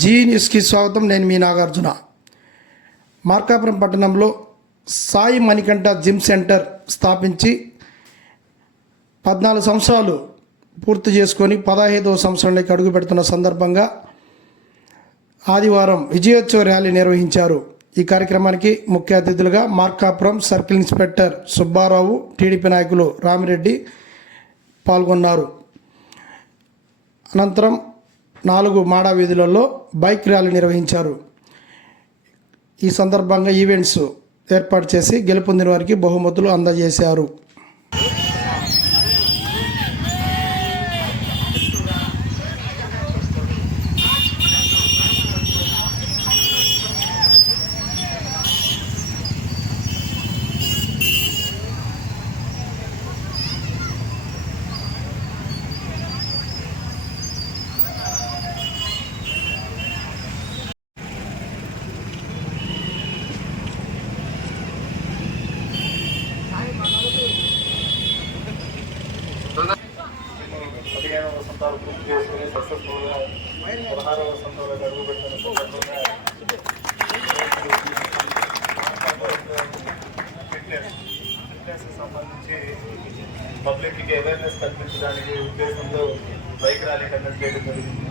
G న్యూస్కి స్వాగతం. నేను మీ నాగార్జున. మార్కాపురం పట్టణంలో సాయి మణికంఠ జిమ్ సెంటర్ స్థాపించి 14 సంవత్సరాలు పూర్తి చేసుకొని 15వ సంవత్సరంలోకి అడుగు పెడుతున్న సందర్భంగా ఆదివారం విజయోత్సవ ర్యాలీ నిర్వహించారు. ఈ కార్యక్రమానికి ముఖ్య అతిథులుగా Markapuram circle inspector Subbarao, TDP నాయకులు రామిరెడ్డి పాల్గొన్నారు. అనంతరం 4 మాడా వీధులలో బైక్ ర్యాలీ నిర్వహించారు. ఈ సందర్భంగా ఈవెంట్స్ ఏర్పాటు చేసి గెలుపొందిన వారికి బహుమతులు అందజేశారు. పదిహేను వసంతాలు పూర్తి చేసుకుని సక్సెస్ఫుల్గా 16వ వసంతంలో అడుగుపెట్టిన సందర్భంగా ఫిట్నెస్ సంబంధించి పబ్లిక్కి అవేర్నెస్ కల్పించడానికి ఉద్దేశంతో బైక్ ర్యాలీ కండక్ట్ చేయడం జరిగింది.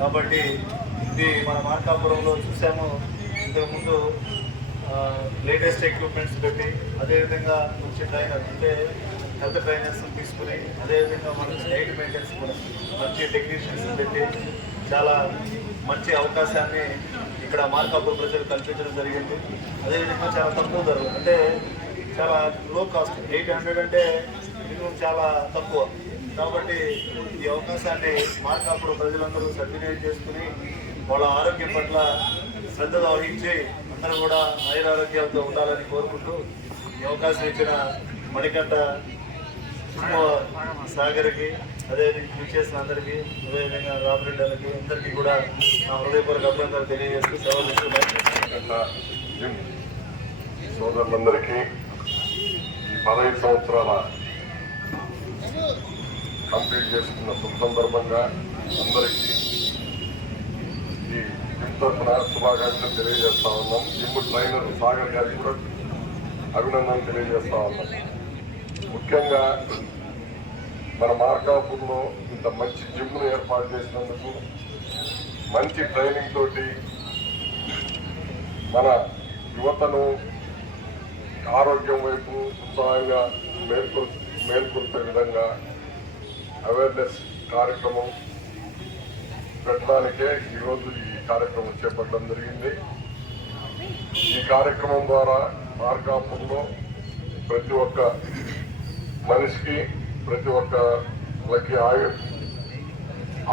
కాబట్టి ఇది మన మార్కాపురంలో చూసాము. ఇంతకుముందు లేటెస్ట్ ఎక్విప్మెంట్స్ పెట్టి అదేవిధంగా మంచి ట్రైనర్ అంటే హెల్త్ ట్రైనర్స్ తీసుకుని అదేవిధంగా మంచి డైట్ మెయింటెన్స్ కూడా మంచి టెక్నీషియన్స్ పెట్టి చాలా మంచి అవకాశాన్ని ఇక్కడ మార్కాపూర్ ప్రజలు కల్పించడం జరిగింది. అదేవిధంగా చాలా తక్కువ ధరలు అంటే చాలా లో కాస్ట్, 800 అంటే మినిమం చాలా తక్కువ. కాబట్టి ఈ అవకాశాన్ని మార్కాపూర్ ప్రజలందరూ సద్వినియోగం చేసుకుని వాళ్ళ ఆరోగ్యం పట్ల శ్రద్ధ వహించి అందరూ కూడా ఆయురారోగ్యాలతో ఉండాలని కోరుకుంటూ ఈ అవకాశం ఇచ్చిన మణికంఠ సాగర్కి, అదేవిధంగా కృషి చేసిన అందరికీ, అదేవిధంగా రామిరెడ్డికి అందరికీ కూడా నా హృదయపూర్వక అభినందనలు తెలియజేస్తూ సెలవు ఇస్తున్నాను. సోదరులందరికీ ఈ 15 సంవత్సరాల కంప్లీట్ చేసుకున్న శుభ సందర్భంగా అందరికీ ఈ జిమ్ తరఫున శుభాకాంక్షలు తెలియజేస్తా ఉన్నాం. జిమ్ ట్రైనర్ సాగర్ గారికి కూడా అభినందనలు తెలియజేస్తా ఉన్నాం. ముఖ్యంగా మన మార్కాపూర్లో ఇంత మంచి జిమ్ను ఏర్పాటు చేసినందుకు, మంచి ట్రైనింగ్ తోటి మన యువతను ఆరోగ్యం వైపు ఉత్సాహంగా మేల్కొల్పే విధంగా అవేర్నెస్ కార్యక్రమం పెట్టడానికే ఈరోజు ఈ కార్యక్రమం చేపట్టడం జరిగింది. ఈ కార్యక్రమం ద్వారా మార్కాపూర్లో ప్రతి ఒక్క మనిషికి, ప్రతి ఒక్కరికి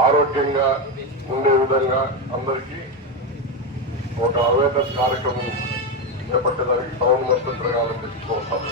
ఆరోగ్యంగా ఉండే విధంగా అందరికీ ఒక అవేర్నెస్ కార్యక్రమం చేపట్టేదానికి టౌన్ మొత్తం తిరగాలని కోరుతాను.